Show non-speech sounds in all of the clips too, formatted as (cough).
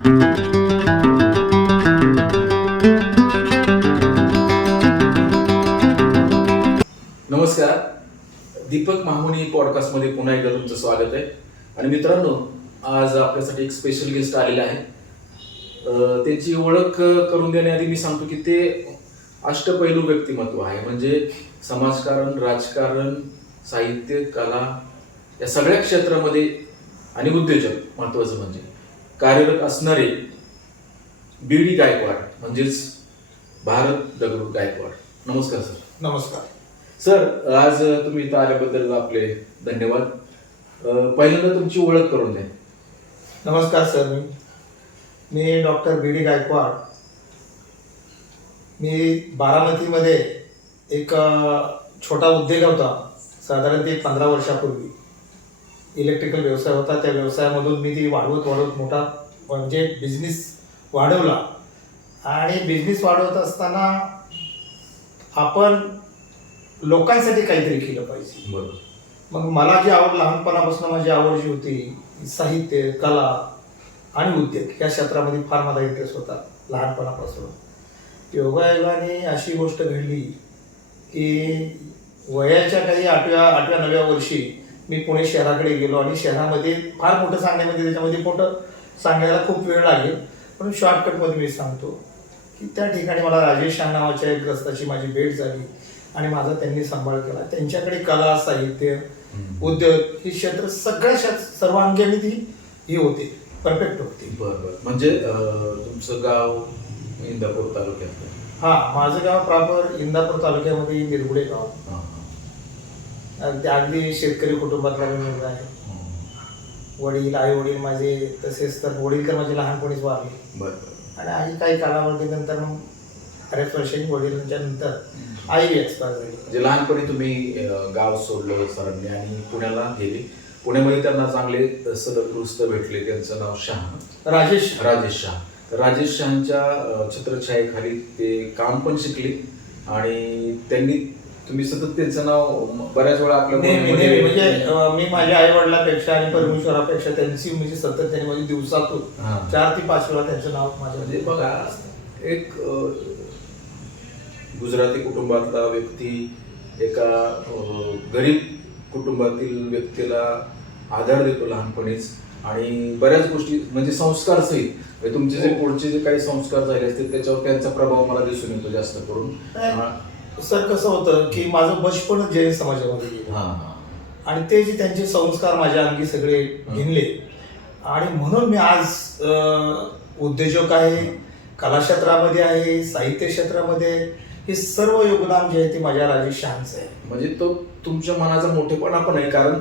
नमस्कार. दीपक माहुनी पॉडकास्टमध्ये पुन्हा एकदा तुमचं स्वागत आहे. आणि मित्रांनो आज आपल्यासाठी एक स्पेशल गेस्ट आलेले आहे. त्यांची ओळख करून देण्याआधी मी सांगतो की ते अष्टपैलू व्यक्तिमत्व आहे. म्हणजे समाजकारण राजकारण साहित्य कला या सगळ्या क्षेत्रामध्ये आणि उद्योजक महत्वाचं म्हणजे. कार्यरत असणारे बी डी गायकवाड म्हणजेच भारत दगडू गायकवाड. नमस्कार सर. नमस्कार. सर आज तुम्ही इथं आल्याबद्दल आपले धन्यवाद. पहिल्यांदा तुमची ओळख करून द्या. नमस्कार सर. मी मी डॉक्टर बी डी गायकवाड. मी बारामतीमध्ये एक छोटा उद्योग होता. साधारण ते पंधरा वर्षापूर्वी. इलेक्ट्रिकल व्यवसाय होता. त्या व्यवसायामधून मी ती वाढवत वाढवत मोठा म्हणजे बिझनेस वाढवला आणि बिझनेस वाढवत असताना आपण लोकांसाठी काहीतरी केलं पाहिजे. बरोबर. मग मला जी आवड लहानपणापासून माझी आवड जी होती साहित्य कला आणि उद्योग या क्षेत्रामध्ये फार मला इंटरेस्ट होता लहानपणापासून. योगायोगाने अशी गोष्ट घडली की वयाच्या काही आठव्या आठव्या नवव्या वर्षी मी पुणे शहराकडे गेलो आणि शहरामध्ये फार मोठं सांगण्यामध्ये त्याच्यामध्ये मोठं सांगायला खूप वेळ लागेल पण शॉर्टकटमध्ये मी सांगतो की त्या ठिकाणी मला राजेश शाह नावाच्या एक ग्रस्ताची माझी भेट झाली आणि माझा त्यांनी सांभाळ केला त्यांच्याकडे कला साहित्य उद्योग ही क्षेत्र सगळ्या सर्वांगीण ती ही होते परफेक्ट होती बरं बरं म्हणजे तुमचं गाव इंदापूर तालुक्यात. हा माझं गाव प्रॉपर इंदापूर तालुक्यामध्ये निरगुडे गाव हा. अगदी शेतकरी कुटुंबातला मी मुलगा आहे. वडील आई वडील माझे तसेच तर वडील तर माझे लहानपणीच वारले. आणि आई काही कालावधीनंतर मग बऱ्याच वर्षांनी वडिलांच्या नंतर आई एक्सपायर झाली. म्हणजे लहानपणी तुम्ही गाव सोडलं सरांनी आणि पुण्याला गेले पुण्यामध्ये त्यांना चांगले सदगृस्त भेटले. त्यांचं नाव शाह. राजेश राजेश शाह. तर राजेश शहाच्या छत्रछायेखाली ते काम पण शिकले आणि त्यांनी तुम्ही सतत त्यांचं नाव बऱ्याच वेळा आपल्या नेहमी मनामध्ये- नेहमी म्हणजे अं, मी माझ्या आई वडिलांपेक्षा आणि परमेश्वरापेक्षा त्यांची म्हणजे सतत त्यांनी म्हणजे दिवसातून हा. चार ते पाच वेळा त्यांचं नाव माझ्या म्हणजे बघा एक अं, गुजराती कुटुंबातला व्यक्ती एका अं, गरीब कुटुंबातील व्यक्तीला आधार देतो लहानपणीच. आणि बऱ्याच गोष्टी म्हणजे संस्कार सहित. म्हणजे तुमचे जे पुढचे जे काही संस्कार झाले असतील त्याच्यावर त्यांचा प्रभाव मला दिसून येतो जास्त करून. हा. सर कसं होतं की माझं बचपन जैन समाजामध्ये गेलं. हा आणि ते जे त्यांचे संस्कार माझ्या अंगी सगळे घेणले आणि म्हणून मी आज उद्योजक आहे कला क्षेत्रामध्ये आहे साहित्य क्षेत्रामध्ये हे सर्व योगदान जे आहे ते माझ्या राजेश शहांचं आहे. म्हणजे तो तुमच्या मनाचा मोठेपणा पण आहे कारण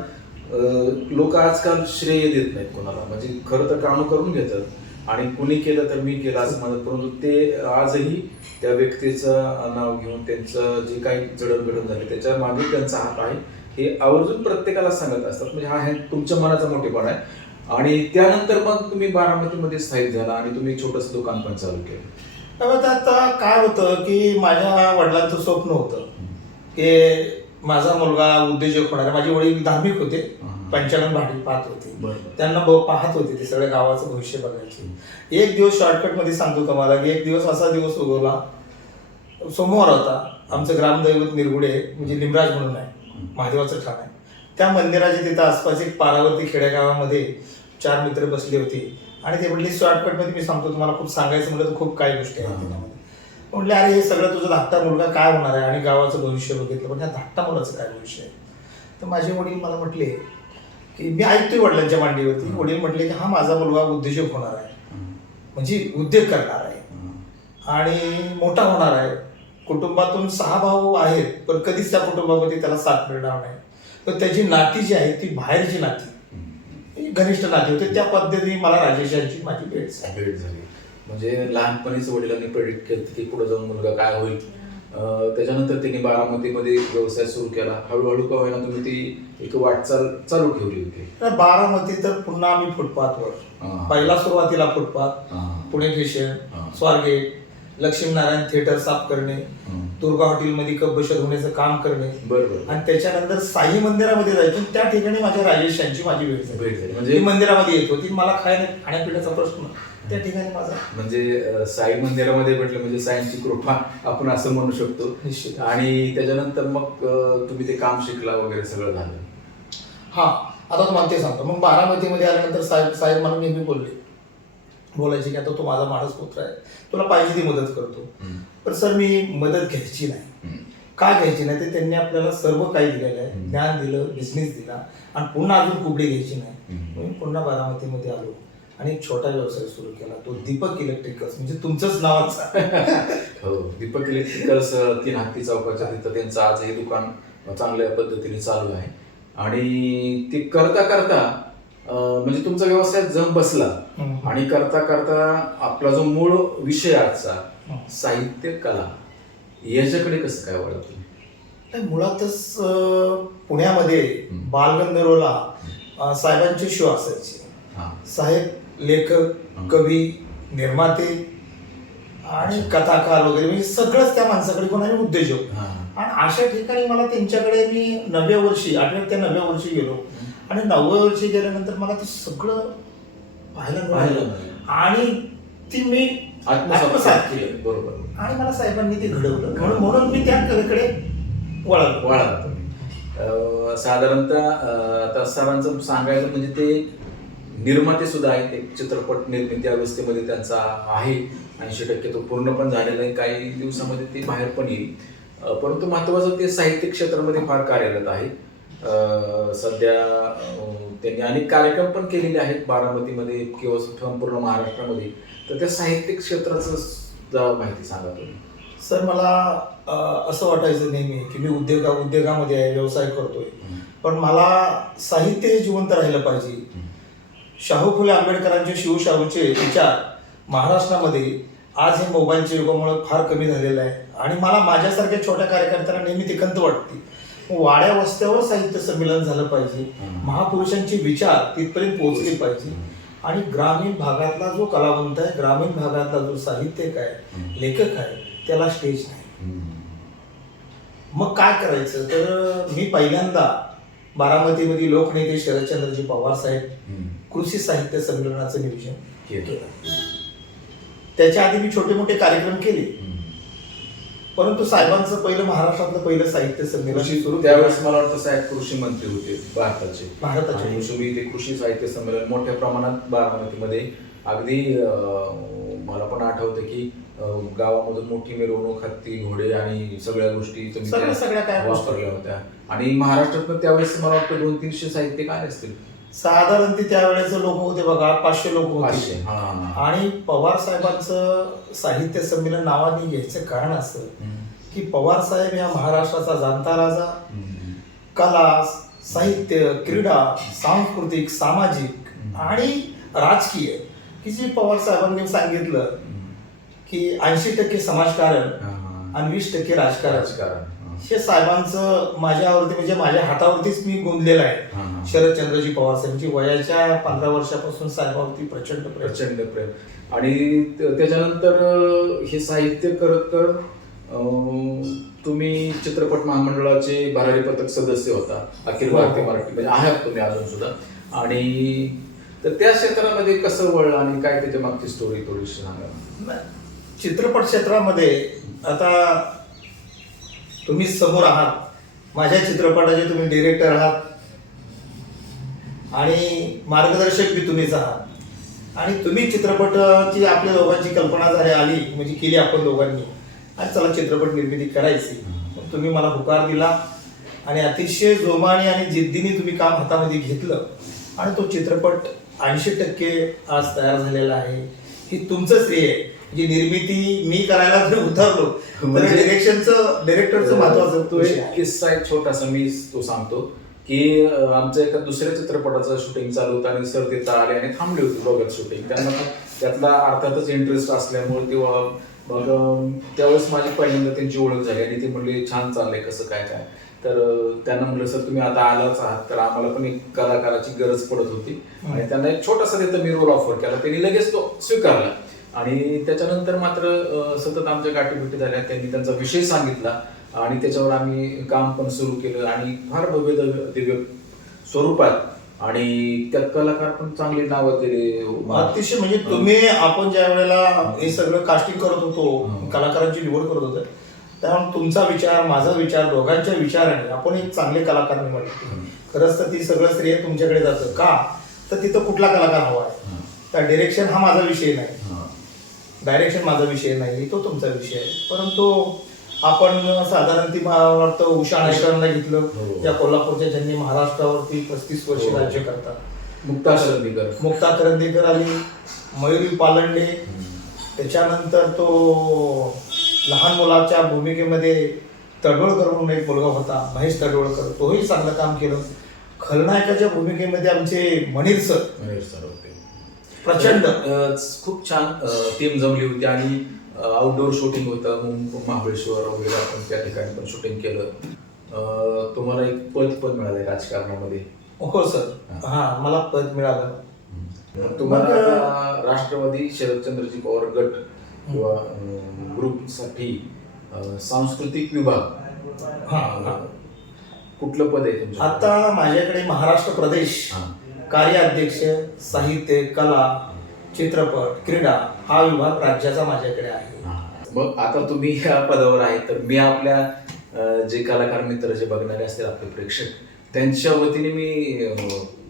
लोक आजकाल श्रेय देत नाहीत कोणाला. म्हणजे खरं तर कामं करून घेतात. आणि कुणी केलं तर मी केलं असं म्हणत परंतु ते आजही त्या व्यक्तीचं नाव घेऊन त्यांचं जे काही जडणघडण झाली त्याच्यामागे त्यांचा हात आहे. हे आवर्जून प्रत्येकाला सांगत असतात. म्हणजे हा हे तुमच्या मनाचा मोठेपणा आहे. आणि त्यानंतर मग तुम्ही बारामतीमध्ये स्थायिक झाला आणि तुम्ही छोटंसं दुकान पण चालू केलं. आता काय होतं की माझ्या वडिलांचं स्वप्न होतं की माझा मुलगा उद्योजक होणार. माझे वडील धार्मिक होते. पंचानन भाटी पाहत होते. त्यांना पाहत होते ते सगळ्या गावाचं भविष्य बघायचे. एक दिवस शॉर्टकटमध्ये सांगतो तुम्हाला की एक दिवस असा दिवस उगवला. सोमवार होता. आमचं ग्रामदैवत निरगुडे म्हणजे लिमराज म्हणून आहे. महादेवाचं ठाण आहे. त्या मंदिराच्या तिथं आसपास एक पारावरती खेडेगावामध्ये चार मित्र बसले होते. आणि ते म्हटले शॉर्टकटमध्ये मी सांगतो तुम्हाला खूप सांगायचं म्हटलं तर खूप काही गोष्टी आहेत. त्याच्यामध्ये. म्हटले अरे हे सगळं तुझं धाकटा मुलगा काय होणार आहे? आणि गावाचं भविष्य बघितलं. पण ह्या धाकटा मुलाचं काय भविष्य आहे? तर माझे वडील मला म्हटले की मी ऐकतोय वडिलांच्या मांडीवरती. वडील म्हटले की हा माझा मुलगा उद्योजक होणार आहे. म्हणजे उद्योग करणार आहे. आणि मोठा होणार आहे. कुटुंबातून सहा भाऊ आहेत पण कधीच त्या कुटुंबामध्ये त्याला साथ मिळणार नाही. पण त्याची नाती जी आहे ती बाहेरची नाती. घनिष्ठ नाती होते. त्या पद्धतीने मला राजेश यांची माझी भेट झाली. भेट झाली. म्हणजे लहानपणीच वडिलांनी प्रेडिक्ट केलं की पुढे जाऊन मुलगा काय होईल? त्याच्यानंतर त्यांनी बारामतीमध्ये व्यवसाय सुरू केला हळूहळू का होईना तुम्ही ती एक वाटचाल चालू ठेवली होती बारामती तर पुन्हा आम्ही फुटपाथवर. पहिला सुरुवातीला फुटपाथ. पुणे फेशन. स्वारगेट लक्ष्मीनारायण थिएटर साफ करणे. दुर्गा हॉटेलमध्ये कपबशत होण्याचं काम करणे. बरोबर. आणि त्याच्यानंतर साई मंदिरामध्ये जायचो त्या ठिकाणी माझ्या राजेश यांची माझी भेट झाली. भेट झाली. म्हणजे मंदिरामध्ये येत होती मला खाण्या खाण्यापिण्याचा प्रश्न त्या ठिकाणी माझा म्हणजे साई मंदिरामध्ये भेटले म्हणजे साईंची कृपा आपण असं म्हणू शकतो. निश्चित. आणि त्याच्यानंतर मग अं, तुम्ही ते काम शिकला वगैरे सगळं झालं. हा. आता तुम्हाला ते सांगतो. मग बारामतीमध्ये आल्यानंतर साहेब साहेब मला नेहमी बोलले बोलायचे की आता तो माझा माणूस पुत्र आहे. तुला पाहिजे ती मदत करतो. पण सर मी मदत घ्यायची नाही. का घ्यायची नाही? ते त्यांनी आपल्याला सर्व काही दिलेलं आहे. ज्ञान दिलं बिझनेस दिला. आणि पुन्हा अजून कुबडी घ्यायची नाही. हम्म. मी पुन्हा बारामतीमध्ये आलो. आणि एक छोटा व्यवसाय सुरू केला. तो दीपक इलेक्ट्रिकल्स म्हणजे तुमचंच नावाचा (laughs) हो दीपक इलेक्ट्रिकल्स तीन हत्ती चौकाच्या तिथं त्यांचं आज हे दुकान चांगल्या पद्धतीने चालू आहे. आणि ते करता करता म्हणजे तुमचा व्यवसाय जम बसला. आणि करता करता आपला जो मूळ विषय आजचा. साहित्य कला याच्याकडे कसं काय नाही, मुळातच पुण्यामध्ये. बालगंधर्वला साहेबांचे शो असायचे. हा. साहेब लेखक. कवी निर्माते आणि कथाकार वगैरे म्हणजे सगळंच त्या माणसाकडे कोण आणि उद्योजक. हा. आणि अशा ठिकाणी मला त्यांच्याकडे मी नवव्या वर्षी आठव्या त्या नवव्या वर्षी गेलो. आणि नवव्या वर्षी गेल्यानंतर मला ते सगळं पाहायला पाहायला मिळालं मिळालं. आणि ती मी आत्मसात आत्मसात केली. केलं. बरोबर. आणि मला साहेबांनी ते घडवलं. म्हणून म्हणून मी त्या कलेकडे वळालो. वळा तुम्ही अं, साधारणतः अं, आता सरांचं सांगायचं म्हणजे ते निर्माते सुद्धा आहेत. एक चित्रपट निर्मिती अवस्थेमध्ये त्यांचा आहे. ऐंशी टक्के तो पूर्ण पण झालेला आहे. काही दिवसामध्ये ते बाहेर पण येईल. अं, परंतु महत्वाचं ते साहित्य क्षेत्रामध्ये फार कार्यरत आहे. सध्या त्यांनी अनेक कार्यक्रम पण केलेले आहेत बारामतीमध्ये किंवा संपूर्ण महाराष्ट्रामध्ये. तर त्या साहित्य क्षेत्राचं जरा माहिती सांगा तुम्ही. सर मला असं वाटायचं नेहमी की मी उद्योगा उद्योगामध्ये आहे व्यवसाय करतोय. पण मला साहित्य हे जिवंत राहिलं पाहिजे. शाहू फुले आंबेडकरांचे शिवशाहूचे विचार महाराष्ट्रामध्ये आज हे मोबाईलच्या युगामुळे फार कमी झालेलं आहे. आणि मला माझ्यासारख्या छोट्या कार्यकर्त्यांना नेहमी ती वाटते. वाड्या वस्त्यावर साहित्य संमेलन झालं पाहिजे. महापुरुषांचे विचार तिथपर्यंत पोहोचले पाहिजे. आणि ग्रामीण भागातला जो कलावंत आहे ग्रामीण भागातला जो साहित्यिक आहे. लेखक आहे त्याला स्टेज नाही. मग काय करायचं? तर मी पहिल्यांदा बारामतीमध्ये लोकनेते शरदचंद्रजी पवार साहेब कृषी साहित्य संमेलनाचं नियोजन. केलं. त्याच्या आधी मी छोटे मोठे कार्यक्रम केले. परंतु साहेबांचं पहिलं महाराष्ट्रातलं पहिलं साहित्य संमेलन कृषी सुरू त्यावेळेस मला वाटतं साहेब कृषी मंत्री होते भारताचे भारताचे. तुम्ही ते कृषी साहित्य संमेलन मोठ्या प्रमाणात बारामतीमध्ये अगदी मला पण आठवतं की गावामधून मोठी मिरवणूक हत्ती घोडे आणि सगळ्या गोष्टी तुम्ही. वापरल्या होत्या आणि महाराष्ट्रात पण त्यावेळेस मला वाटतं दोन तीनशे साहित्य काय असतील साधारण ते त्यावेळेस लोक होते बघा पाचशे लोक होते. आणि पवार साहेबांचं साहित्य संमेलन नावाने घ्यायचं कारण असं. की पवार साहेब या महाराष्ट्राचा जाणता राजा. कला साहित्य क्रीडा सांस्कृतिक सामाजिक आणि राजकीय की जे पवार साहेबांनी सांगितलं. की ऐंशी टक्के समाजकारण. आणि वीस टक्के राजकारण हा. साहेबांचं माझ्यावरती म्हणजे माझ्या हातावरतीच मी गोंदलेलं आहे. शरदचंद्रजी पवार साहेबांची वयाच्या पंधरा वर्षापासून साहेबावरती प्रचंड प्रचंड प्रेम आणि त्याच्यानंतर हे साहित्य करत करत अं, तुम्ही चित्रपट महामंडळाचे भरारी पथक सदस्य होता अखिल हो. भारतीय मराठी म्हणजे आहात तुम्ही अजून सुद्धा आणि तर त्या क्षेत्रामध्ये कसं वळलं आणि काय त्याच्या मागची स्टोरी थोडीशी सांगा चित्रपट क्षेत्रामध्ये आता तुम्ही समोर आहात. माझ्या चित्रपटाचे तुम्ही डिरेक्टर आहात. आणि मार्गदर्शक बी तुम्हीच आहात. आणि तुम्ही चित्रपटाची आपल्या दोघांची कल्पना झाली आली म्हणजे केली आपण दोघांनी आणि चला चित्रपट निर्मिती करायची. तुम्ही मला हुकार दिला आणि अतिशय जोमाने आणि जिद्दीने तुम्ही काम हातामध्ये घेतलं. आणि तो चित्रपट ऐंशी टक्के आज तयार झालेला आहे. ही तुमचं श्रेय आहे. जी निर्मिती मी करायला जर उतरलो. तर म्हणजे- डिरेक्शनचं डिरेक्टरचं महत्वाचं तो एक. किस्सा एक छोटासा मी तो सांगतो की आमचं एका दुसऱ्या चित्रपटाचं शूटिंग चालू होतं आणि सर तिथं आले आणि थांबले होते बघत शूटिंग त्यांना त्यातला अर्थातच इंटरेस्ट असल्यामुळे तेव्हा मग त्यावेळेस माझी पहिल्यांदा त्यांची ओळख झाली आणि ते म्हणले छान चाललंय कसं काय काय. तर त्यांना म्हणलं सर तुम्ही आता आलाच आहात. तर आम्हाला पण एक कलाकाराची गरज पडत होती. आणि त्यांना एक छोटासा तिथं मी रोल ऑफर केला. त्यांनी लगेच तो स्वीकारला. आणि त्याच्यानंतर मात्र सतत आमच्या गाठीभेटी झाल्या. त्यांनी त्यांचा विषय सांगितला आणि त्याच्यावर आम्ही काम पण सुरू केलं आणि फार भव्य दिव्य- दिव्य स्वरूपात आणि त्यात कलाकार पण चांगली नावं दिली. अतिशय म्हणजे तुम्ही आपण ज्या वेळेला हे सगळं कास्टिंग करत. होतो कलाकारांची निवड करत होतो त्यामुळे तुमचा विचार माझा विचार दोघांच्या विचाराने आपण एक चांगले कलाकार निवडले. खरंच तर ती सगळं श्रेय तुमच्याकडे जातं. का? तर तिथं कुठला कलाकार हवा आहे? त्या डिरेक्शन हा माझा विषय नाही. डायरेक्शन माझा विषय नाही तो तुमचा विषय आहे. परंतु आपण साधारण ती मला वाटतं उषा आळेकरांना हो. घेतलं या कोल्हापूरच्या ज्यांनी महाराष्ट्रावरती पस्तीस वर्ष हो. राज्य करतात. मुक्ता शर्दीकर मुक्ता करंदीकर आली मयुरी पालंडे. त्याच्यानंतर तो लहान मुलाच्या भूमिकेमध्ये तडवळकर म्हणून एक मुलगा होता महेश तडवळकर. तोही चांगलं काम केलं. खलनायकाच्या भूमिकेमध्ये आमचे मनीर सर. मयूर सर होते. प्रचंड. खूप छान टीम जमली होती आणि आउटडोर शूटिंग होतं. महाबळेश्वर वगैरे आपण त्या ठिकाणी पण शूटिंग केलं. तुम्हाला एक पद पण मिळालंय राजकारणामध्ये. हो सर. हा. मला पद मिळालं. तुम्हाला राष्ट्रवादी शरदचंद्रजी पवार गट किंवा ग्रुपसाठी सांस्कृतिक विभाग. कुठलं पद आहे तुमचं आता माझ्याकडे महाराष्ट्र प्रदेश. कार्याध्यक्ष साहित्य कला चित्रपट क्रीडा हा विभाग राज्याचा माझ्याकडे आहे मग आता तुम्ही या पदावर आहे तर मी आपल्या अ, जे कलाकार मित्र जे बघणारे असतील आपले प्रेक्षक त्यांच्या वतीने मी अ,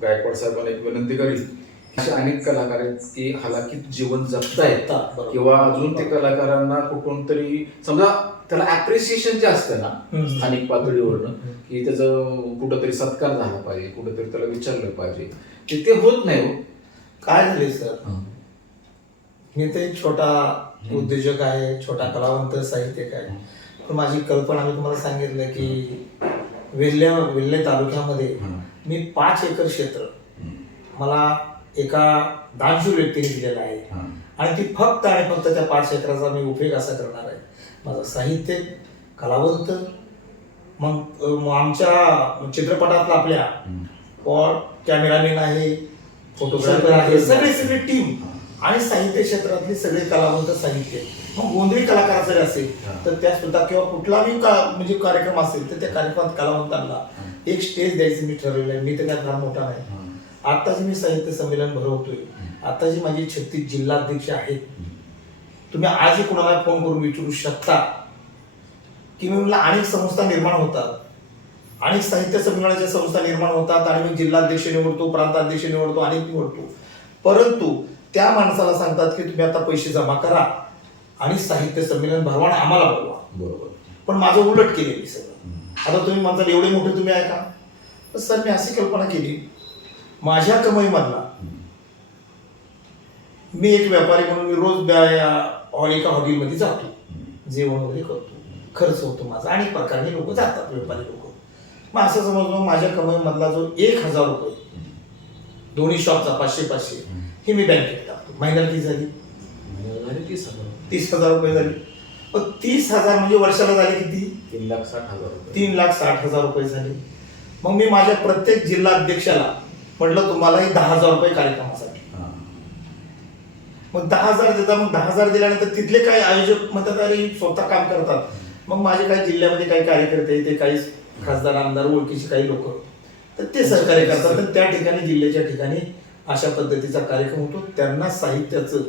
गायकवाड साहेबांना एक विनंती करीन असे अनेक कलाकार आहेत की हलाखीत जीवन जगतायत बरोबर. किंवा अजून ते कलाकारांना कुठून तरी समजा त्याला ऍप्रिसिएशन जे असतं ना. स्थानिक पातळीवरनं. की त्याचं कुठंतरी सत्कार झाला पाहिजे कुठंतरी त्याला विचारलं पाहिजे. ते ते होत नाही हो. काय झाले सर? मी तर एक छोटा उद्योजक आहे छोटा कलावंत साहित्यिक आहे. पण माझी कल्पना मी तुम्हाला सांगितलं की वेल्हे वेल्हे तालुक्यामध्ये. मी पाच एकर क्षेत्र मला एका दानशूर व्यक्तीने दिलेलं आहे. आणि ती फक्त आणि फक्त त्या पाच एकराचा मी उपयोग असा करणार आहे. माझं साहित्य कलावंत मग आमच्या चित्रपटातला आपल्या. पॉट कॅमेरामॅन आहे फोटोग्राफर आहे सगळे सगळे टीम आणि साहित्य क्षेत्रातले सगळे कलावंत साहित्य. मग गोंधळी कलाकार जरी असेल. तर त्या सुद्धा किंवा कुठलाही का म्हणजे कार्यक्रम असेल तर त्या कार्यक्रमात कलावंतांना एक स्टेज द्यायचं मी ठरवलेलं आहे. मी तर काय फार मोठा नाही. आता जे मी साहित्य संमेलन भरवतोय. आता जी माझी छत्तीस जिल्हाध्यक्ष आहेत. तुम्ही आजही कोणाला फोन करून विचारू शकता. की मी म्हणलं अनेक संस्था निर्माण होतात. अनेक साहित्य संमेलनाच्या संस्था निर्माण होतात आणि मी जिल्हाध्यक्ष निवडतो प्रांताध्यक्ष निवडतो अनेक निवडतो. परंतु त्या माणसाला सांगतात की तुम्ही आता पैसे जमा करा आणि साहित्य संमेलन भरवा आम्हाला बोलवा बरोबर. पण माझं उलट केले मी सगळं. आता तुम्ही म्हणताल एवढे मोठे तुम्ही आहे का? तर सर मी अशी कल्पना केली. माझ्या कमाईमधला मी एक व्यापारी म्हणून मी रोज हॉ- एका हॉटेलमध्ये जातो. जेवण वगैरे करतो. खर्च होतो माझा अनेक प्रकारचे लोक जातात व्यापारी लोक. मग असं समजलो माझ्या कमाईमधला जो एक हजार रुपये दोन्ही शॉपचा पाचशे पाचशे हे मी बँकेत टाकतो. महिन्याला किती झाली? झाले तीस हजार तीस हजार रुपये झाली. मग तीस हजार म्हणजे वर्षाला झाले किती? तीन लाख साठ हजार तीन लाख साठ हजार रुपये झाले. मग मी माझ्या प्रत्येक जिल्हा अध्यक्षाला म्हटलं तुम्हालाही दहा हजार रुपये कार्यक्रमासाठी. मग दहा हजार देतात मग दहा हजार दिल्यानंतर तिथले काही आयोजक म्हणतात अरे स्वतः काम करतात मग माझे काही जिल्ह्यामध्ये काही कार्यकर्ते ते काही खासदार आमदार ओळखीचे काही लोक तर ते सहकार्य करतात तर त्या ठिकाणी जिल्ह्याच्या ठिकाणी अशा पद्धतीचा कार्यक्रम होतो त्यांना साहित्याचं.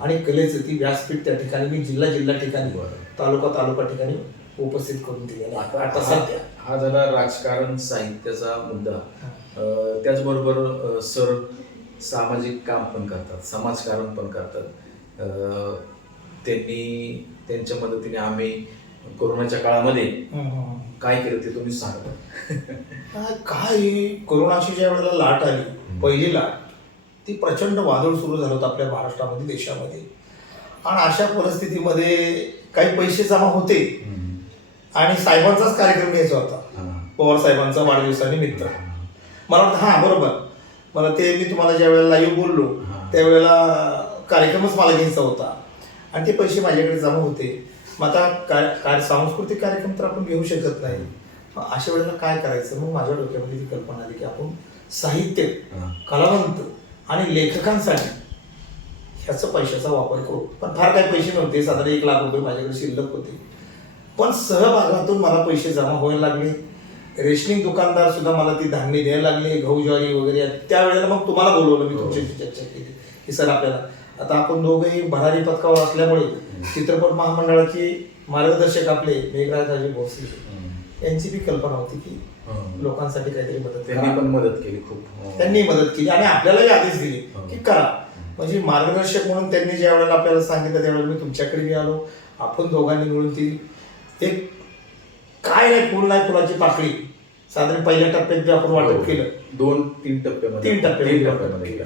आणि कलेचं ती व्यासपीठ त्या ठिकाणी मी जिल्हा जिल्हा ठिकाणी. तालुका तालुका ठिकाणी उपस्थित करून दिलेला. आता सध्या हा झाला राजकारण साहित्याचा मुद्दा त्याचबरोबर सर सामाजिक काम पण करतात समाजकारण पण करतात. अं, त्यांनी त्यांच्या मदतीने आम्ही कोरोनाच्या काळामध्ये. काय केलं ते तुम्ही सांगा. काय कोरोनाची ज्या वेळेला लाट आली पहिली लाट ती प्रचंड वादळ सुरू झालं होतं आपल्या महाराष्ट्रामध्ये देशामध्ये. आणि अशा परिस्थितीमध्ये काही पैसे जमा होते. आणि साहेबांचाच कार्यक्रम घ्यायचा होता. पवार साहेबांचा वाढदिवसानिमित्त. मला वाटतं हां बरोबर. मला ते मी तुम्हाला ज्या वेळेला लाईव्ह बोललो. त्यावेळेला कार्यक्रमच मला घ्यायचा होता. आणि ते पैसे माझ्याकडे जमा होते. मग आता काय काय सांस्कृतिक कार्यक्रम तर आपण घेऊ शकत नाही. मग अशा वेळेला काय करायचं? मग माझ्या डोक्यामध्ये ती कल्पना आली की आपण साहित्य. कलावंत आणि लेखकांसाठी ह्याचा पैशाचा वापर करू. पण फार काही पैसे नव्हते. साधारण एक लाख रुपये माझ्याकडे शिल्लक होते. पण सहभागातून मला पैसे जमा व्हायला लागले. रेशनिंग दुकानदार सुद्धा मला ती धान्य द्यायला लागले गहू ज्वारी वगैरे त्यावेळेला मग तुम्हाला बोलवलं मी तुमच्याशी चर्चा केली की सर आपल्याला आता आपण दोघंही भरारी पथकावर असल्यामुळे चित्रपट महामंडळाचे मार्गदर्शक आपले मेघराजाजी भोसले यांची बी कल्पना होती की हं. लोकांसाठी काहीतरी मदत त्यांनी. पण मदत केली खूप हं. त्यांनी मदत केली आणि आपल्यालाही आदेश दिले हो. की करा म्हणजे मार्गदर्शक म्हणून त्यांनी ज्या वेळेला आपल्याला सांगितलं त्यावेळेला मी तुमच्याकडे मी आलो आपण दोघांनी मिळून ती एक काय नाही फुल नाही फुलाची पाकळी. साधारण पहिल्या टप्प्यात जे आपण हो. वाटप केलं. दोन तीन टप्प्यामध्ये तीन टप्प्यामध्ये. तीन टप्प्यामध्ये केलं.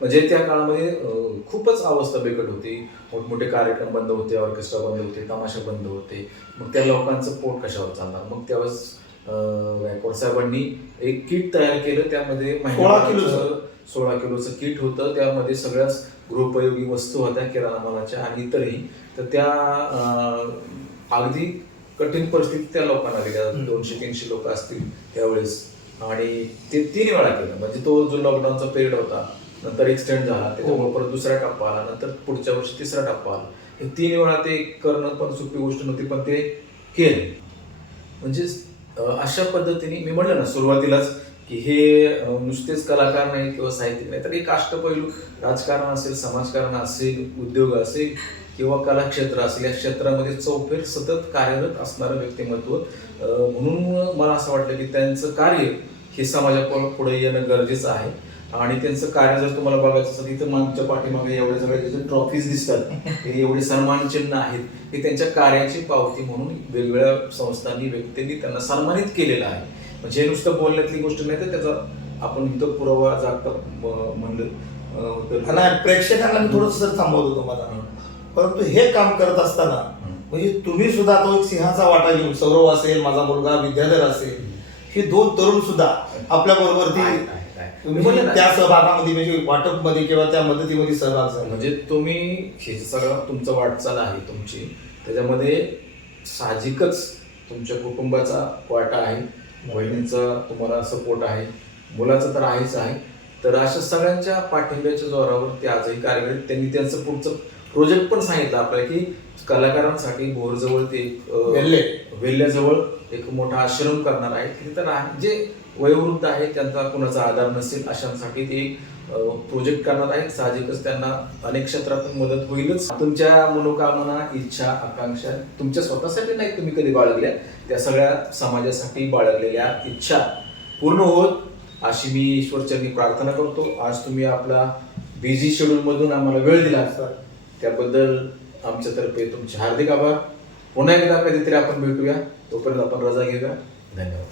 म्हणजे त्या काळामध्ये खूपच अवस्था बिकट होती. मोठमोठे कार्यक्रम बंद होते ऑर्केस्ट्रा बंद होते तमाशा बंद होते. मग त्या लोकांचं पोट कशावर चालणार? मग त्यावेळेस गायकवाड साहेबांनी एक किट तयार केलं. त्यामध्ये महिन्याभराचं किलोचं. सोळा किलोचं किट होतं. त्यामध्ये सगळ्याच गृहोपयोगी वस्तू होत्या किराणा मालाच्या आणि इतरही. तर त्या अगदी कठीण परिस्थितीत त्या लोकांना दिल्या. दोनशे तीनशे लोक असतील त्यावेळेस. आणि ते तीन वेळा केलं. म्हणजे तो जो लॉकडाऊनचा पिरियड होता नंतर एक्सटेंड झाला त्याच्यामुळे परत दुसरा टप्पा आला नंतर पुढच्या वर्षी तिसरा टप्पा आला. हे तीन वेळा ते करणं पण सोपी गोष्ट नव्हती पण ते केले. म्हणजे अशा पद्धतीने मी म्हणलं ना सुरुवातीलाच की हे नुसतेच कलाकार नाही किंवा साहित्यिक नाही तर एक अष्टपैलू राजकारण असेल समाजकारण असेल उद्योग असेल किंवा कला क्षेत्र असेल या क्षेत्रामध्ये चौफेर सतत कार्यरत असणारं व्यक्तिमत्व. म्हणून मला असं वाटलं की त्यांचं कार्य हे समाजापुढे पुढे येणं गरजेचं आहे. आणि त्यांचं कार्य जर तुम्हाला बघायचं असेल इथं मागच्या पाठीमागे एवढे सगळे जे ट्रॉफीज दिसतात हे एवढे सन्मान चिन्ह आहेत हे त्यांच्या कार्याची पावती म्हणून वेगवेगळ्या संस्थांनी व्यक्तींनी त्यांना सन्मानित केलेलं आहे. म्हणजे हे नुसतं बोलण्यातली गोष्ट नाही तर त्याचा आपण इथं पुरावा जागता म्हणलं तर प्रेक्षकांना मी थोडस थांबवतो तुम्हाला. परंतु हे काम करत असताना. म्हणजे तुम्ही सुद्धा तो एक सिंहाचा वाटा घेऊन सौरव असेल माझा मुलगा विद्याधर असेल हे दोन तरुण सुद्धा आपल्या बरोबर आहे, आहे, आहे. मी तुम्ही म्हणलं ना, त्या सहभागामध्ये म्हणजे वाटपमध्ये किंवा त्या मदतीमध्ये सहभाग झाला म्हणजे तुम्ही हे सगळं तुमचं वाटचाल आहे तुमची त्याच्यामध्ये साहजिकच तुमच्या कुटुंबाचा वाटा आहे बहिणींचा तुम्हाला सपोर्ट आहे मुलाचा तर आहेच आहे तर अशा सगळ्यांच्या पाठिंब्याच्या जोरावर ते आजही कार्यरत. त्यांनी त्यांचं पुढचं प्रोजेक्ट पण सांगितलं आपल्याला की कलाकारांसाठी भोरजवळ ते एक, अं, वेल्हे. वेल्ह्याजवळ एक मोठा आश्रम करणार आहे. तिथं राह- जे वयोवृद्ध आहे त्यांचा कुणाचा आधार नसेल अशांसाठी ते प्रोजेक्ट करणार आहेत. साहजिकच त्यांना अनेक क्षेत्रातून मदत होईलच. तुमच्या मनोकामना इच्छा आकांक्षा तुमच्या स्वतःसाठी नाही तुम्ही कधी बाळगल्या? त्या सगळ्या समाजासाठी बाळगलेल्या इच्छा पूर्ण होत अशी मी ईश्वरचरणी प्रार्थना करतो. आज तुम्ही आपला बिझी शेड्यूल मधून आम्हाला वेळ दिला त्याबद्दल आमच्यातर्फे तुमचे हार्दिक आभार. पुन्हा एकदा कधीतरी आपण भेटूया. तोपर्यंत आपण रजा घेऊया. धन्यवाद.